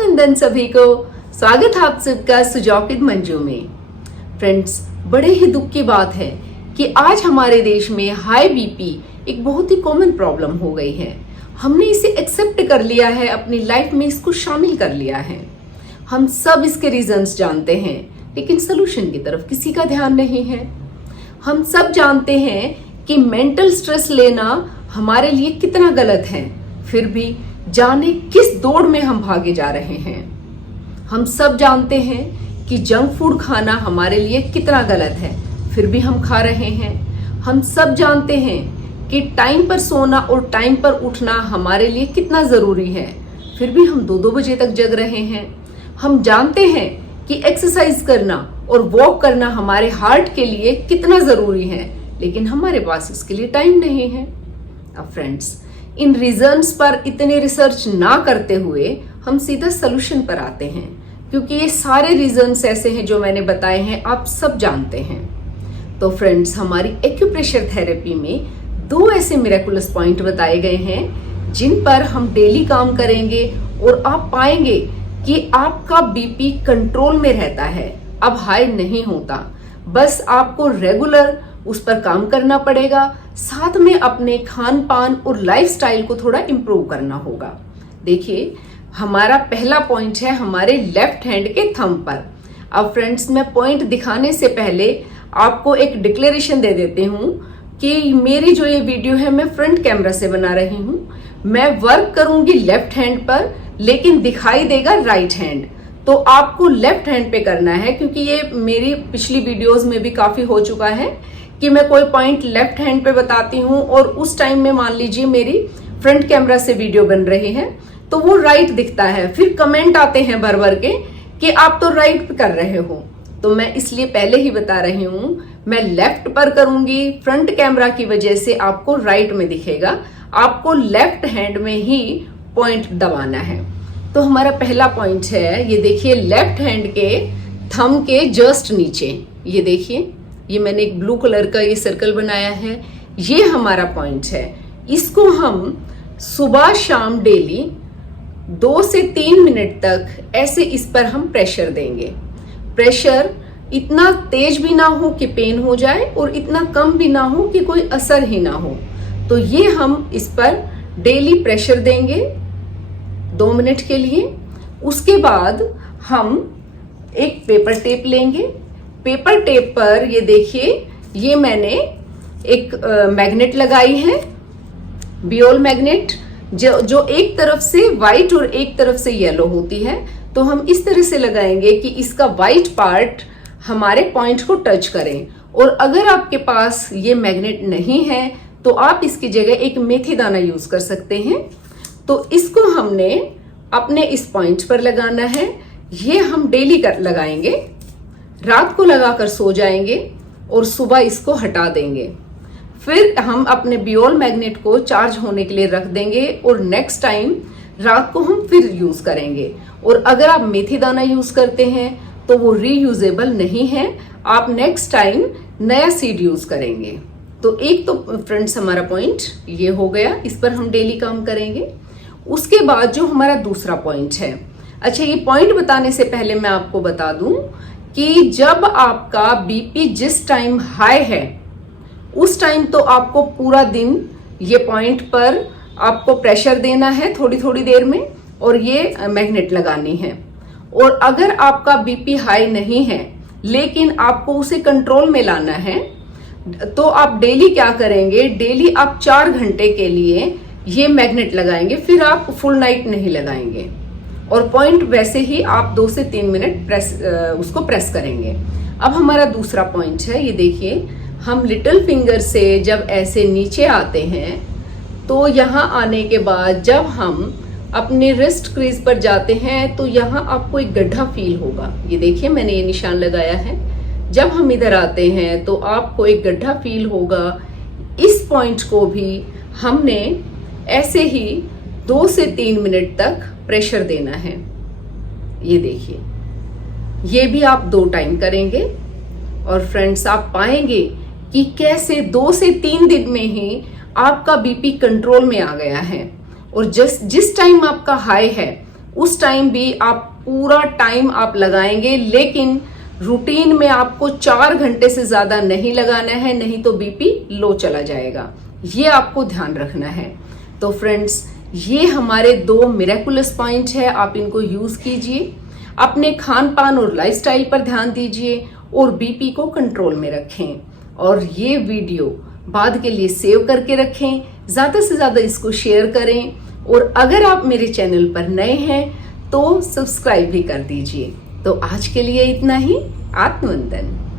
रक्षाबंधन सभी को। स्वागत है आप सबका सुजौकित मंजू में। फ्रेंड्स, बड़े ही दुख की बात है कि आज हमारे देश में हाई बीपी एक बहुत ही कॉमन प्रॉब्लम हो गई है। हमने इसे एक्सेप्ट कर लिया है, अपनी लाइफ में इसको शामिल कर लिया है। हम सब इसके रीजंस जानते हैं, लेकिन सोल्यूशन की तरफ किसी का ध्यान नहीं है। हम सब जानते हैं कि मेंटल स्ट्रेस लेना हमारे लिए कितना गलत है, फिर भी जाने किस दौड़ में हम भागे जा रहे हैं। हम सब जानते हैं कि जंक फूड खाना हमारे लिए कितना गलत है, फिर भी हम खा रहे हैं। हम सब जानते हैं कि टाइम पर सोना और टाइम पर उठना हमारे लिए कितना जरूरी है, फिर भी हम 2-2 बजे तक जग रहे हैं। हम जानते हैं कि एक्सरसाइज करना और वॉक करना हमारे हार्ट के लिए कितना जरूरी है, लेकिन हमारे पास इसके लिए टाइम नहीं है। अब फ्रेंड्स, इन रीजंस पर इतने रिसर्च ना करते हुए हम सीधा सोल्यूशन पर आते हैं, क्योंकि ये सारे रीजंस ऐसे हैं जो मैंने बताए हैं, आप सब जानते हैं। तो फ्रेंड्स, हमारी एक्यूप्रेशर थेरेपी में 2 ऐसे मिरेकुलस पॉइंट बताए गए हैं जिन पर हम डेली काम करेंगे और आप पाएंगे कि आपका बीपी कंट्रोल में रहता है, अब हाई नहीं होता। बस आपको रेगुलर उस पर काम करना पड़ेगा, साथ में अपने खान पान और लाइफस्टाइल को थोड़ा इम्प्रूव करना होगा। देखिए, हमारा पहला पॉइंट है हमारे लेफ्ट हैंड के थंब पर। अब फ्रेंड्स, मैं पॉइंट दिखाने से पहले आपको एक डिक्लेरेशन दे देती हूँ कि मेरी जो ये वीडियो है मैं फ्रंट कैमरा से बना रही हूँ। मैं वर्क करूंगी लेफ्ट हैंड पर, लेकिन दिखाई देगा राइट हैंड। तो आपको लेफ्ट हैंड पे करना है, क्योंकि ये मेरी पिछली वीडियोस में भी काफी हो चुका है कि मैं कोई पॉइंट लेफ्ट हैंड पे बताती हूँ और उस टाइम में मान लीजिए मेरी फ्रंट कैमरा से वीडियो बन रही है तो वो राइट दिखता है, फिर कमेंट आते हैं भर भर के कि आप तो राइट पे कर रहे हो। तो मैं इसलिए पहले ही बता रही हूँ, मैं लेफ्ट पर करूंगी, फ्रंट कैमरा की वजह से आपको राइट में दिखेगा। आपको लेफ्ट हैंड में ही पॉइंट दबाना है। तो हमारा पहला पॉइंट है, ये देखिए, लेफ्ट हैंड के थंब के जस्ट नीचे, ये देखिए, ये मैंने एक ब्लू कलर का ये सर्कल बनाया है, ये हमारा पॉइंट है। इसको हम सुबह शाम डेली 2 से 3 मिनट तक ऐसे इस पर हम प्रेशर देंगे। प्रेशर इतना तेज भी ना हो कि पेन हो जाए और इतना कम भी ना हो कि कोई असर ही ना हो। तो ये हम इस पर डेली प्रेशर देंगे 2 मिनट के लिए। उसके बाद हम एक पेपर टेप लेंगे। पेपर टेप पर ये देखिए, ये मैंने एक मैग्नेट लगाई है, बियोल मैग्नेट, जो एक तरफ से व्हाइट और एक तरफ से येलो होती है। तो हम इस तरह से लगाएंगे कि इसका व्हाइट पार्ट हमारे पॉइंट को टच करें। और अगर आपके पास ये मैग्नेट नहीं है तो आप इसकी जगह एक मेथी दाना यूज कर सकते हैं। तो इसको हमने अपने इस पॉइंट पर लगाना है। ये हम डेली लगाएंगे, रात को लगाकर सो जाएंगे और सुबह इसको हटा देंगे। फिर हम अपने बियोल मैग्नेट को चार्ज होने के लिए रख देंगे और नेक्स्ट टाइम रात को हम फिर यूज करेंगे। और अगर आप मेथी दाना यूज करते हैं तो वो रीयूजेबल नहीं है, आप नेक्स्ट टाइम नया सीड यूज करेंगे। तो एक तो फ्रेंड्स हमारा पॉइंट ये हो गया, इस पर हम डेली काम करेंगे। उसके बाद जो हमारा दूसरा पॉइंट है, अच्छा, ये पॉइंट बताने से पहले मैं आपको बता दूं कि जब आपका बीपी जिस टाइम हाई है उस टाइम तो आपको पूरा दिन ये पॉइंट पर आपको प्रेशर देना है थोड़ी थोड़ी देर में, और ये मैग्नेट लगानी है। और अगर आपका बीपी हाई नहीं है लेकिन आपको उसे कंट्रोल में लाना है तो आप डेली क्या करेंगे, डेली आप 4 घंटे के लिए ये मैग्नेट लगाएंगे, फिर आप फुल नाइट नहीं लगाएंगे। और पॉइंट वैसे ही आप 2 से 3 मिनट उसको प्रेस करेंगे। अब हमारा दूसरा पॉइंट है, ये देखिए, हम लिटिल फिंगर से जब ऐसे नीचे आते हैं तो यहाँ आने के बाद जब हम अपने रिस्ट क्रीज पर जाते हैं तो यहाँ आपको एक गड्ढा फील होगा। ये देखिए, मैंने ये निशान लगाया है। जब हम इधर आते हैं तो आपको एक गड्ढा फील होगा। इस पॉइंट को भी हमने ऐसे ही 2 से 3 मिनट तक प्रेशर देना है। ये देखिए, ये भी आप 2 टाइम करेंगे और फ्रेंड्स, आप पाएंगे कि कैसे 2 से 3 दिन में ही आपका बीपी कंट्रोल में आ गया है। और जिस टाइम आपका हाई है उस टाइम भी आप पूरा टाइम आप लगाएंगे, लेकिन रूटीन में आपको 4 घंटे से ज्यादा नहीं लगाना है, नहीं तो बीपी लो चला जाएगा। ये आपको ध्यान रखना है। तो फ्रेंड्स, ये हमारे 2 मिरेकुलस पॉइंट है, आप इनको यूज कीजिए। अपने खान पान और लाइफस्टाइल पर ध्यान दीजिए और बीपी को कंट्रोल में रखें। और ये वीडियो बाद के लिए सेव करके रखें, ज्यादा से ज्यादा इसको शेयर करें। और अगर आप मेरे चैनल पर नए हैं तो सब्सक्राइब भी कर दीजिए। तो आज के लिए इतना ही। आत्मवंदन।